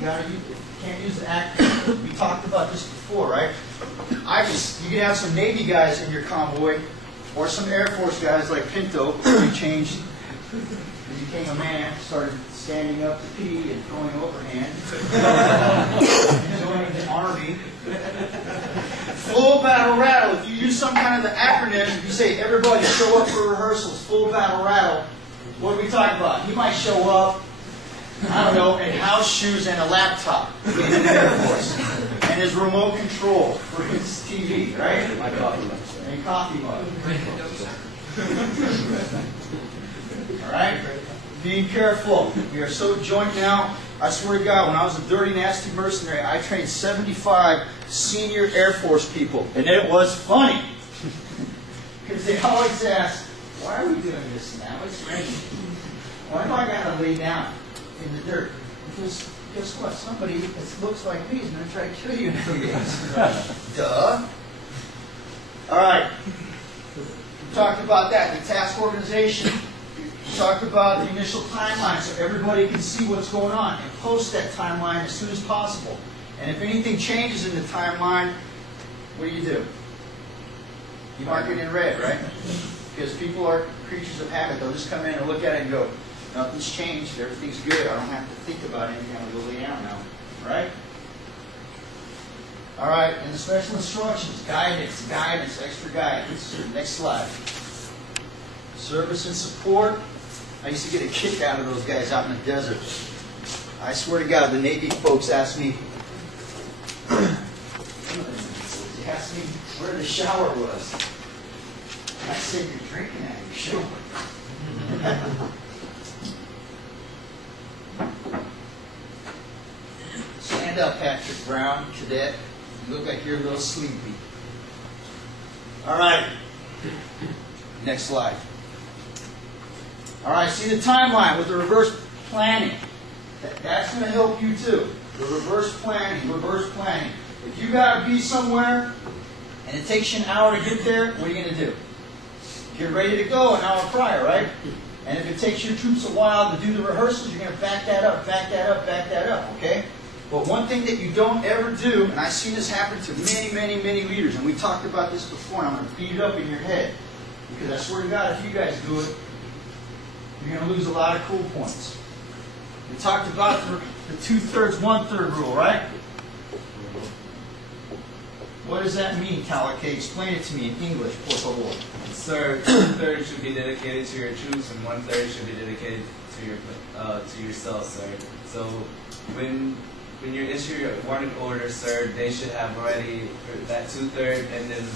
can't use the acronym. We talked about this before, right? You can have some Navy guys in your convoy, or some Air Force guys like Pinto, who changed, he became a man, started standing up to pee and throwing overhand, joining the Army. Full battle rattle. If you use some kind of the acronym, if you say everybody show up for rehearsals, full battle rattle, what are we talking about? He might show up, I don't know, in house shoes and a laptop in the Air Force, and his remote control for his TV, right? My coffee mug. And coffee mug. All right? Being careful. We are so joint now. I swear to God, when I was a dirty, nasty mercenary, I trained 75 senior Air Force people, and it was funny. Because they always ask, why are we doing this now? It's raining. Why do I got to lay down in the dirt? Because guess what? Somebody that looks like me is going to try to kill you in 2 days. Duh. All right. We talked about that, the task organization. We talked about the initial timeline so everybody can see what's going on and post that timeline as soon as possible. And if anything changes in the timeline, what do? You mark it in red, right? Because people are creatures of habit. They'll just come in and look at it and go, nothing's changed, everything's good, I don't have to think about anything, I'm going to go lay down now. Right? All right, and the special instructions, guidance, extra guidance. Next slide. Service and support. I used to get a kick out of those guys out in the desert. I swear to God, the Navy folks asked me where the shower was. I said, you're drinking at your shower. Stand up, Patrick Brown, cadet. You look like you're a little sleepy. All right. Next slide. All right, see the timeline with the reverse planning. That's going to help you too. The reverse planning, If you got to be somewhere and it takes you an hour to get there, what are you going to do? Get ready to go an hour prior, right? And if it takes your troops a while to do the rehearsals, you're going to back that up, okay? But one thing that you don't ever do, and I've seen this happen to many leaders, and we talked about this before, and I'm going to beat it up in your head, because I swear to God, if you guys do it, you're going to lose a lot of cool points. We talked about the 2/3, 1/3 rule, right? What does that mean, Talake? Explain it to me in English, por favor. Sir, 2/3 should be dedicated to your troops, and 1/3 should be dedicated to yourself, sir. So when you issue your warning order, sir, they should have already that 2/3, and then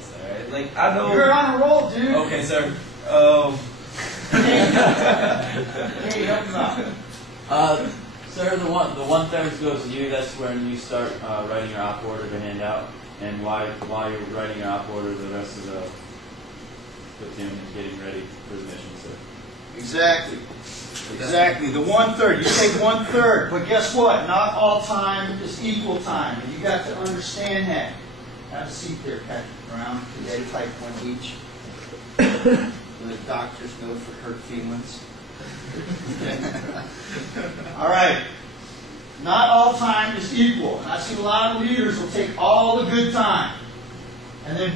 sir, like I know you're on a roll, dude. Okay, sir. Hey, help him out. Sir, the 1/3 goes to you. That's when you start writing your op order to hand out, and while you're writing your op order, the rest of the platoon is getting ready for the mission, sir. Exactly. The 1/3. You take 1/3, but guess what? Not all time is equal time, and you got to understand that. Have a seat there, Patrick Brown. Cadet type 1 each. The doctors go for hurt feelings. All right. Not all time is equal. I've seen a lot of leaders will take all the good time. And then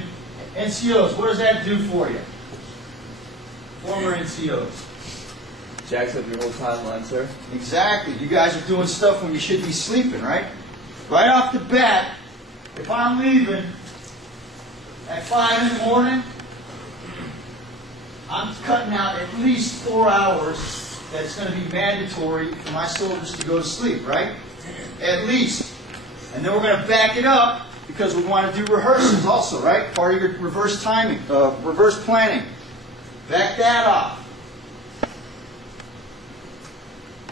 NCOs, what does that do for you? Former NCOs. Jacks up your whole timeline, sir. Exactly. You guys are doing stuff when you should be sleeping, right? Right off the bat, if I'm leaving at 5 in the morning, I'm cutting out at least 4 hours that's going to be mandatory for my soldiers to go to sleep, right? At least. And then we're going to back it up because we want to do rehearsals also, right? Part of your reverse timing, reverse planning. Back that off.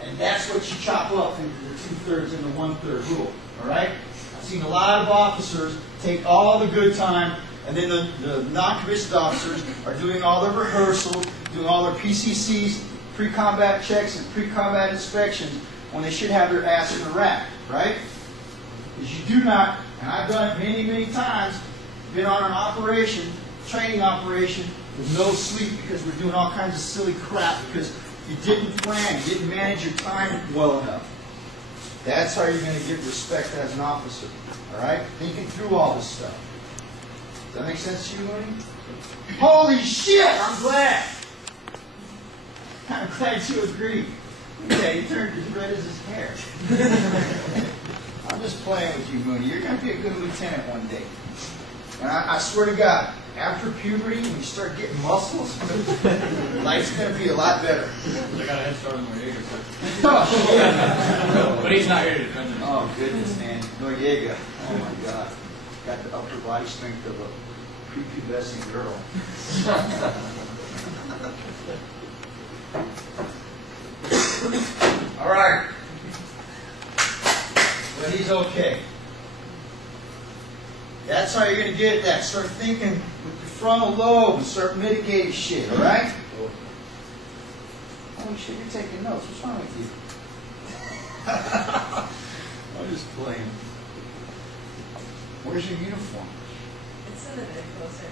And that's what you chop up into the 2/3 and the 1/3 rule, all right? I've seen a lot of officers take all the good time, and then the non-commissioned officers are doing all the rehearsals, doing all their PCCs, pre-combat checks, and pre-combat inspections when they should have their ass in the rack, right? Because you do not, and I've done it many times, been on an operation, training operation, with no sleep because we're doing all kinds of silly crap because you didn't plan, you didn't manage your time well enough. That's how you're going to get respect as an officer. All right? Thinking through all this stuff. Does that make sense to you, Mooney? Holy shit! I'm glad. I'm glad you agree. Yeah, he turned as red as his hair. I'm just playing with you, Mooney. You're going to be a good lieutenant one day. And I swear to God, after puberty, when you start getting muscles, life's going to be a lot better. I got a head start on Noriega, sir. Oh, But he's not here to defend him. oh, goodness, man. Noriega. Oh, my God. Got the upper body strength of a prepubescent girl. All right. But he's okay. That's how you're going to get that. Start thinking with your frontal lobe and start mitigating shit, all right? Holy shit, you're taking notes. What's wrong with you? I'm just playing. Where's your uniform? It's in the vehicle, sir.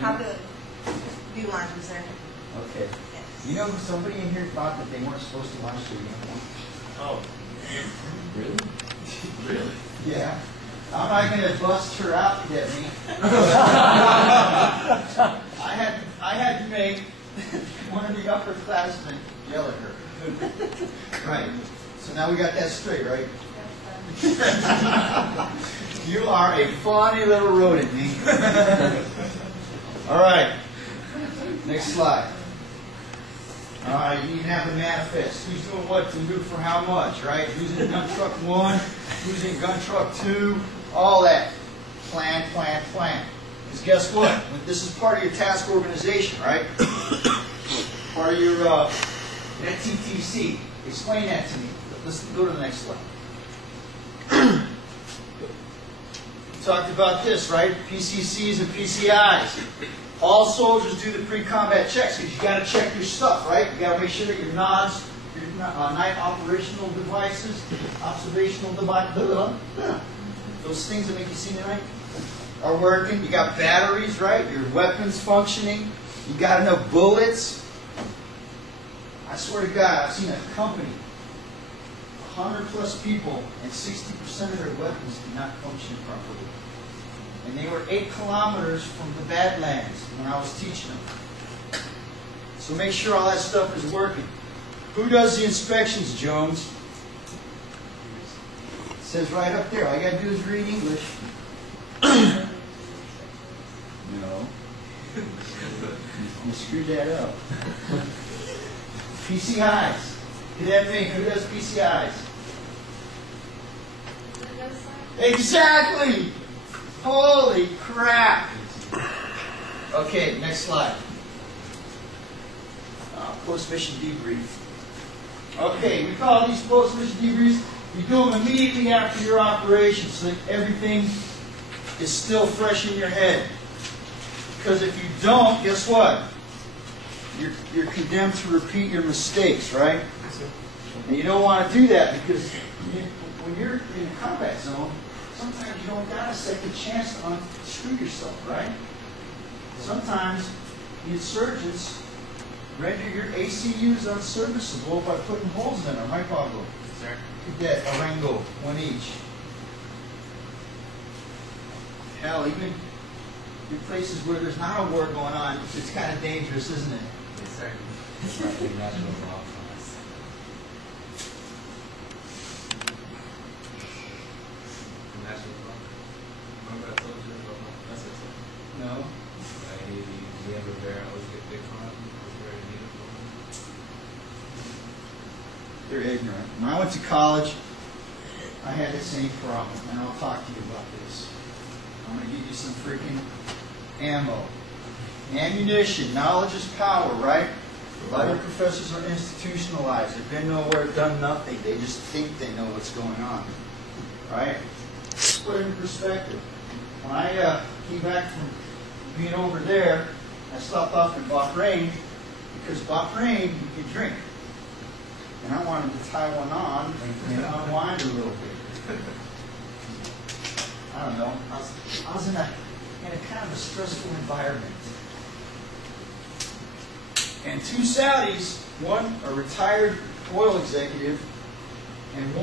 How the view line, sir? Okay. Yes. You know, somebody in here thought that they weren't supposed to watch their uniform. Oh. Really? Really? Yeah. I'm not going to bust her out to get me. I had to make one of the upperclassmen yell at her. Right. So now we got that straight, right? You are a funny little rodent, me. All right. Next slide. All right, you even have the manifest. Who's doing what to do for how much, right? Who's in gun truck 1? Who's in gun truck 2? All that. Plan, plan, plan. Because guess what? This is part of your task organization, right? Part of your TTC. Explain that to me. Let's go to the next slide. We talked about this, right? PCCs and PCIs. All soldiers do the pre-combat checks because you got to check your stuff, right? You got to make sure that your NODs, your night operational devices, observational devices, those things that make you see the night are working. You got batteries, right? Your weapons functioning. You got enough bullets. I swear to God, I've seen a company, 100+ people, and 60% of their weapons did not function properly. And they were 8 kilometers from the Badlands when I was teaching them. So make sure all that stuff is working. Who does the inspections, Jones? It says right up there. All you got to do is read English. No. You screwed that up. PCIs. Cadet me. Who does PCIs? Exactly! Holy crap! Okay, next slide. Post-mission debrief. Okay, we call these post-mission debriefs. You do them immediately after your operation so that everything is still fresh in your head. Because if you don't, guess what? You're condemned to repeat your mistakes, right? And you don't want to do that because when you're in a combat zone, sometimes you don't got a second chance to unscrew yourself, right? Sometimes the insurgents render your ACUs unserviceable by putting holes in them, right, Pablo? Sir. Cadet, Arango, 1 each. Hell, even in places where there's not a war going on, it's kind of dangerous, isn't it? Yes, sir. No. They're ignorant. When I went to college, I had the same problem, and I'll talk to you about this. I'm going to give you some freaking ammo. Ammunition. Knowledge is power, right? A lot of professors are institutionalized. They've been nowhere, done nothing. They just think they know what's going on. Right? Let's put it in perspective. When I came back from being over there, I stopped off in Bahrain because Bahrain you can drink. And I wanted to tie one on and unwind a little bit. I don't know. I was in a kind of a stressful environment. And 2 Saudis, one a retired oil executive and one